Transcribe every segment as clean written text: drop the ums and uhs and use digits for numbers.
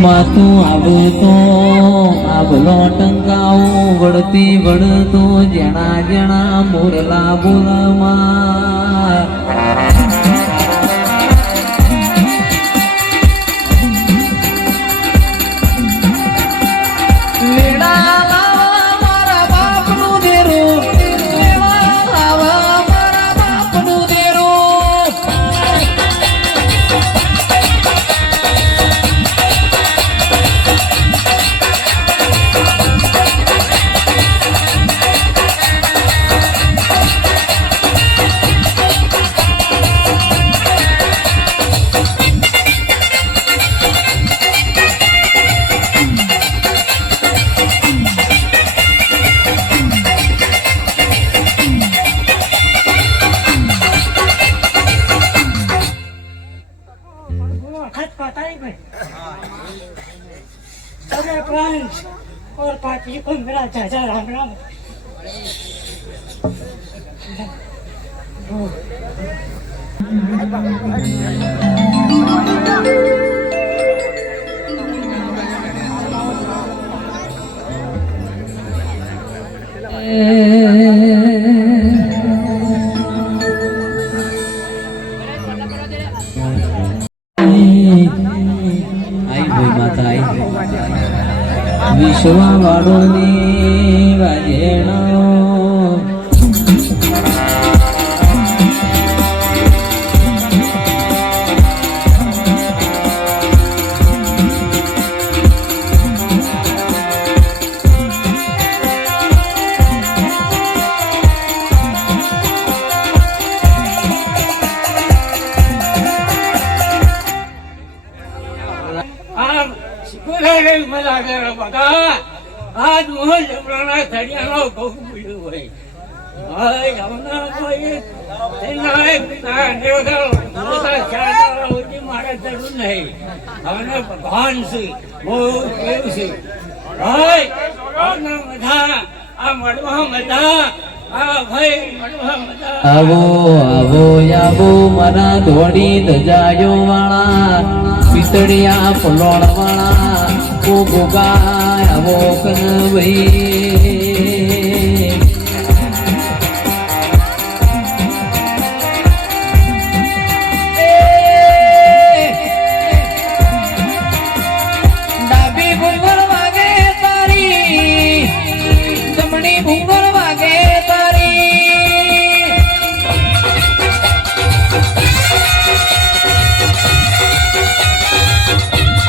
માતું આવતો આવલો ટંકાવું વળતી વળતો જણા જણા મોરલા બોલમાં और पापी को मेरा चाचा राम राम વિશ્વા વાળોની વાજેણો મજા કરે બકા આજ મોહન જમરાના થડિયાનો બહુ મળ્યું હોય હાય હમણા કોઈ એના દેવગલ મોટા ચાર હોતી મારે જરૂર નહીં હવે ભગવાન છે બહુ કેવું છે હાય આના મજા આ મળવા મજા આ ભાઈ મળવા મજા આવો આવો આવો મારા ધોળી ધજાયો વાળા પિતળિયા પલોળ વાળા ઓ ગોગા આવો કનવઈ ડાબી ભૂંગળ વાગે તારી જમણી ભૂંગળ વાગે તારી મોહન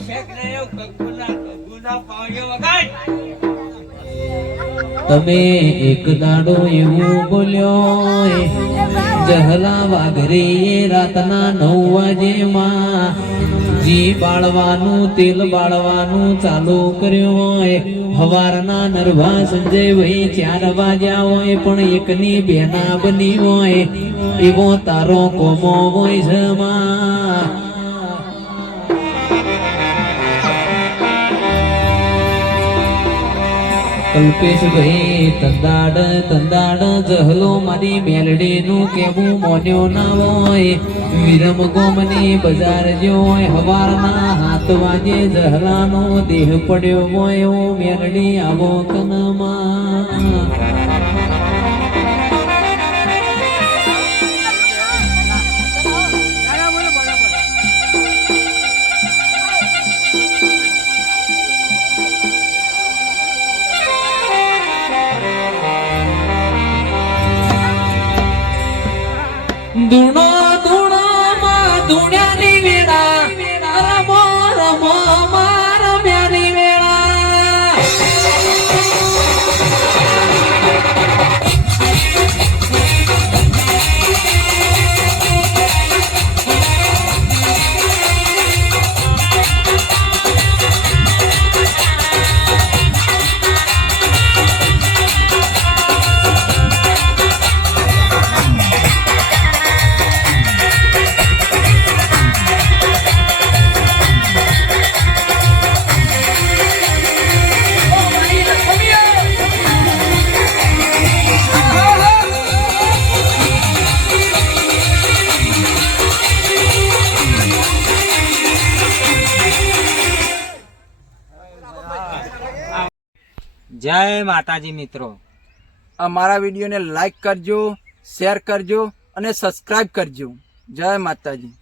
શેકડાયો કગુના પાયો વગાડ. તમે એક દાડો એવું બોલ્યો જહલા વાઘરીએ રાતના 9 વાજેમાં જી બાળવાનું તેલ બાળવાનું ચાલુ કર્યું હોય હવારના નરભા સંજય ભાઈ 4 વાગ્યા હોય પણ એકની બેના બની હોય એવો તારો કોમો હોય જમા કલ્પેશભાઈ તંદાડ જહલો મારી મેલડીનું કેવું મોન્યો ના હોય વિરમ ગોમની બજાર જો હોય હવારના 7 વાગે જહલાનો દેહ પડ્યો હોય ઓ મેલડી આવો કનમાં ધૂણો ધૂણો માં ધૂણ્યાની વેળા રમો રમો માં રમ્યાની વેળા જય માતાજી મિત્રો. અમારા વિડીયોને લાઈક કરજો, શેર કરજો અને સબસ્ક્રાઇબ કરજો. જય માતાજી.